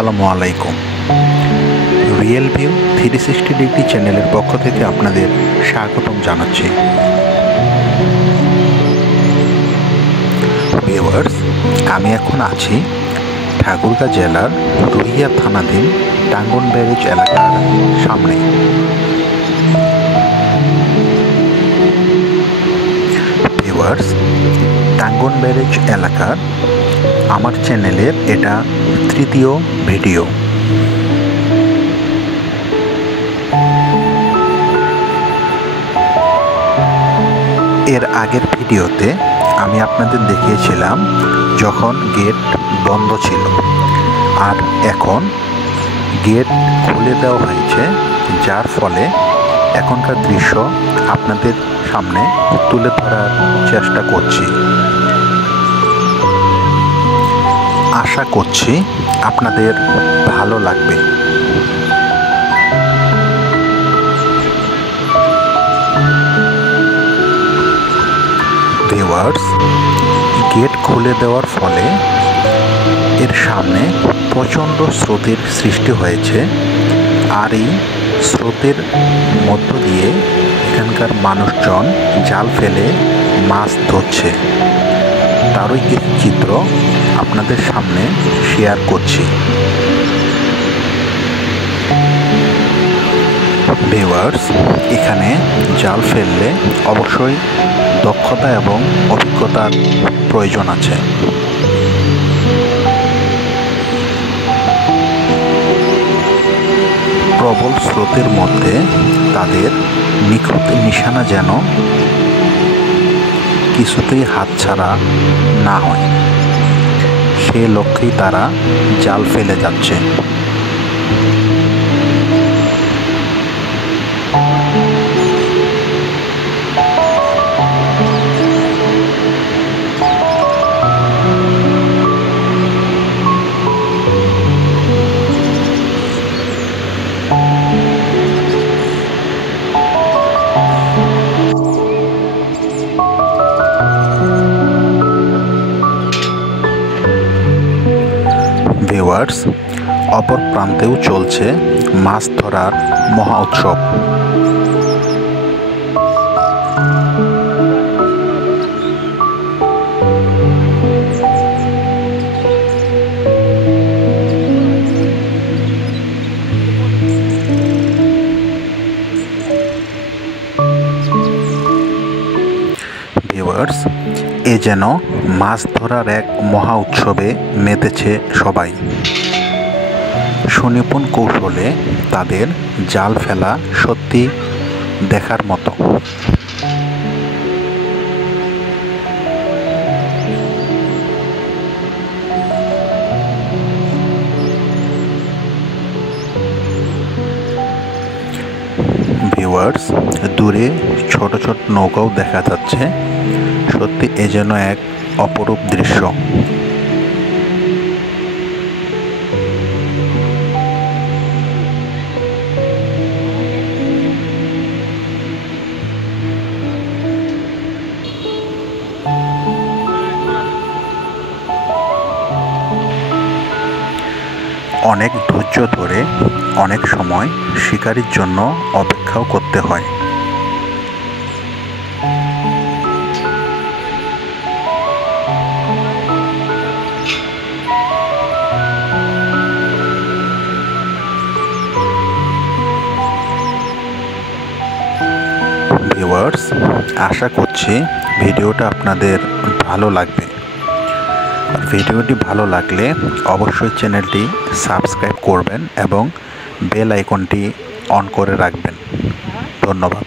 আসসালামু আলাইকুম। Real view 360 degree চ্যানেলের পক্ষ থেকে আপনাদের স্বাগতম জানাচ্ছি। ভিউয়ার্স, আমি এখন আছি ঠাকুরগাঁ জেলার রুইয়া থানাধীন টাঙ্গন ব্যারেজ এলাকার সামনে। ভিউয়ার্স, টাঙ্গন ব্যারেজ এলাকার আমার চ্যানেলের এটা তৃতীয় ভিডিও। এর আগের ভিডিওতে আমি আপনাদের দেখিয়েছিলাম যখন গেট বন্ধ ছিল, আর এখন গেট খুলে দেওয়া হয়েছে, যার ফলে এখনকার দৃশ্য আপনাদের সামনে তুলে ধরার চেষ্টা করছি। আশা করছি আপনাদের ভালো লাগবে। ভিউয়ার্স, গেট খুলে দেওয়ার ফলে এর সামনে প্রচণ্ড স্রোতের সৃষ্টি হয়েছে, আর এই স্রোতের মধ্য দিয়ে এখানকার মানুষজন জাল ফেলে মাছ ধরছে। তারই কিছু চিত্র আপনাদের সামনে শেয়ার করছি। ভিউয়ার্স, এখানে জাল ফেললে অবশ্যই দক্ষতা এবং অভিজ্ঞতার প্রয়োজন আছে। প্রবল স্রোতের মধ্যে তাদের নিখুঁত নিশানা যেন কিছুতেই হাতছাড়া না হয়, সে লক্ষ্যেই তারা জাল ফেলে যাচ্ছে। ভিউয়ার্স, অপর প্রান্তেও চলছে মাছ ধরার মহা উৎসব। ভিউয়ার্স, এ যেন মাছ ধরার এক মহা উৎসবে মেতেছে সবাই। সুনিপুণ কৌশলে তাদের জাল ফেলা সত্যি দেখার মতো। ভিউয়ার্স, দূরে ছোট ছোট নৌকাও দেখা যাচ্ছে। সত্যি এ যেন এক অপরূপ দৃশ্য। অনেক ধৈর্য ধরে অনেক সময় শিকারির জন্য অপেক্ষাও করতে হয়। ভিউয়ার্স, আশা করছি ভিডিওটা আপনাদের ভালো লাগবে। আর ভিডিওটি ভালো লাগলে অবশ্যই চ্যানেলটি সাবস্ক্রাইব করবেন এবং বেল আইকনটি অন করে রাখবেন। ধন্যবাদ।